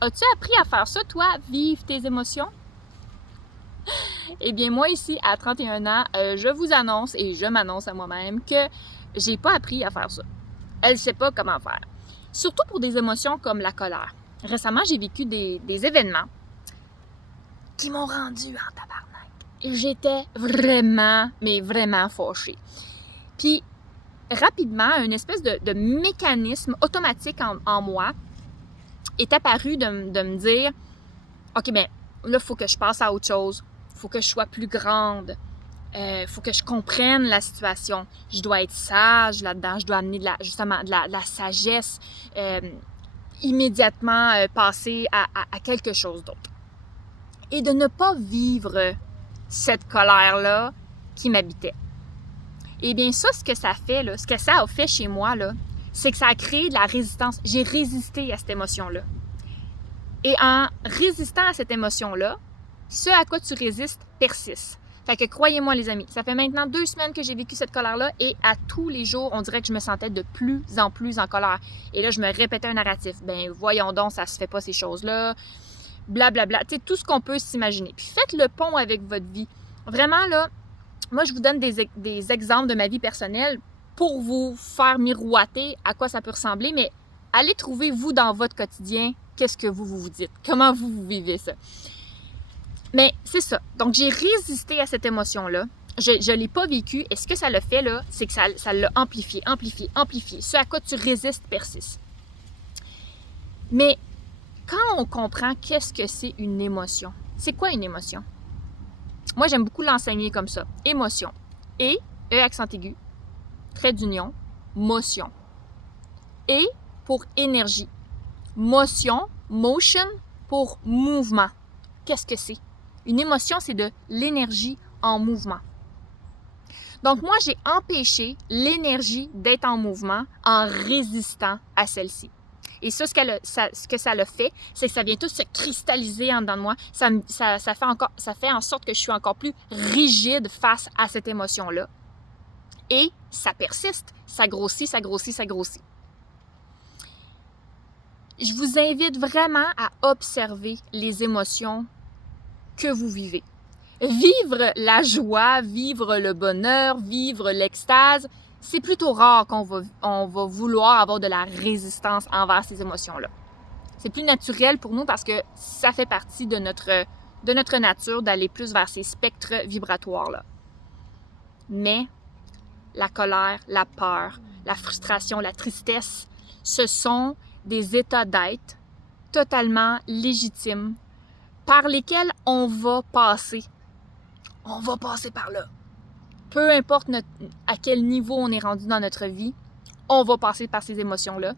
As-tu appris à faire ça, toi, vivre tes émotions? Eh bien, moi ici, à 31 ans, je vous annonce et je m'annonce à moi-même que j'ai pas appris à faire ça. Elle sait pas comment faire. Surtout pour des émotions comme la colère. Récemment, j'ai vécu des événements qui m'ont rendu en tabarnak. Et j'étais vraiment, mais vraiment fâchée. Puis, rapidement, une espèce de mécanisme automatique en moi est apparu de me dire « OK, ben là, il faut que je passe à autre chose. Il faut que je sois plus grande. Il faut que je comprenne la situation. Je dois être sage là-dedans. Je dois amener justement de la sagesse. Immédiatement passer à quelque chose d'autre. » Et de ne pas vivre cette colère-là qui m'habitait. Eh bien, ça, ce que ça fait, là, ce que ça a fait chez moi, là, c'est que ça a créé de la résistance. J'ai résisté à cette émotion-là. Et en résistant à cette émotion-là, ce à quoi tu résistes persiste. Fait que croyez-moi, les amis, ça fait maintenant 2 semaines que j'ai vécu cette colère-là et à tous les jours, on dirait que je me sentais de plus en colère. Et là, je me répétais un narratif. Ben, voyons donc, ça se fait pas ces choses-là. Blablabla. Tu sais, tout ce qu'on peut s'imaginer. Puis faites le pont avec votre vie. Vraiment, là, moi, je vous donne des exemples de ma vie personnelle pour vous faire miroiter à quoi ça peut ressembler, mais allez trouver, vous, dans votre quotidien, qu'est-ce que vous dites, comment vous vivez ça. Mais c'est ça. Donc, j'ai résisté à cette émotion-là. Je ne l'ai pas vécue. Et ce que ça l'a fait, là, c'est que ça l'a amplifié. Ce à quoi tu résistes persiste. Mais quand on comprend qu'est-ce que c'est une émotion, c'est quoi une émotion? Moi, j'aime beaucoup l'enseigner comme ça. Émotion. E accent aigu, trait d'union, motion. Et pour énergie. Motion pour mouvement. Qu'est-ce que c'est? Une émotion, c'est de l'énergie en mouvement. Donc, moi, j'ai empêché l'énergie d'être en mouvement en résistant à celle-ci. Et ça, ce que ça l'a fait, c'est que ça vient tout se cristalliser en dedans de moi. Ça fait en sorte que je suis encore plus rigide face à cette émotion-là. Et ça persiste. Ça grossit. Je vous invite vraiment à observer les émotions que vous vivez. Vivre la joie, vivre le bonheur, vivre l'extase, c'est plutôt rare qu'on va vouloir avoir de la résistance envers ces émotions-là. C'est plus naturel pour nous parce que ça fait partie de notre nature d'aller plus vers ces spectres vibratoires-là. Mais la colère, la peur, la frustration, la tristesse, ce sont des états d'être totalement légitimes par lesquels on va passer. On va passer par là. Peu importe à quel niveau on est rendu dans notre vie, on va passer par ces émotions-là.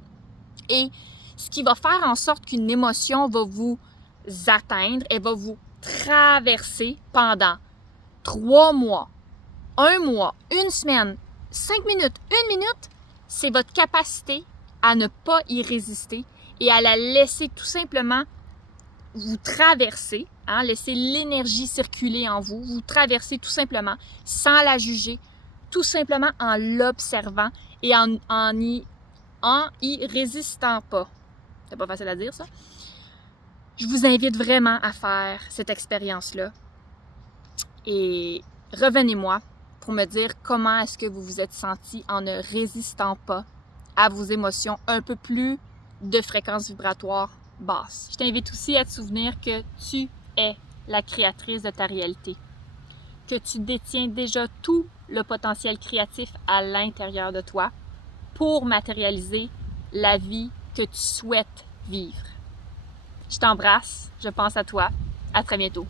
Et ce qui va faire en sorte qu'une émotion va vous atteindre, elle va vous traverser pendant 3 mois, 1 mois, 1 semaine, 5 minutes, 1 minute, c'est votre capacité à ne pas y résister et à la laisser tout simplement vous traverser, laisser l'énergie circuler en vous, vous traverser tout simplement sans la juger, tout simplement en l'observant et en y résistant pas. C'est pas facile à dire ça. Je vous invite vraiment à faire cette expérience-là et revenez-moi pour me dire comment est-ce que vous vous êtes senti en ne résistant pas à vos émotions un peu plus de fréquence vibratoire basse. Je t'invite aussi à te souvenir que tu es la créatrice de ta réalité, que tu détiens déjà tout le potentiel créatif à l'intérieur de toi pour matérialiser la vie que tu souhaites vivre. Je t'embrasse, je pense à toi, à très bientôt.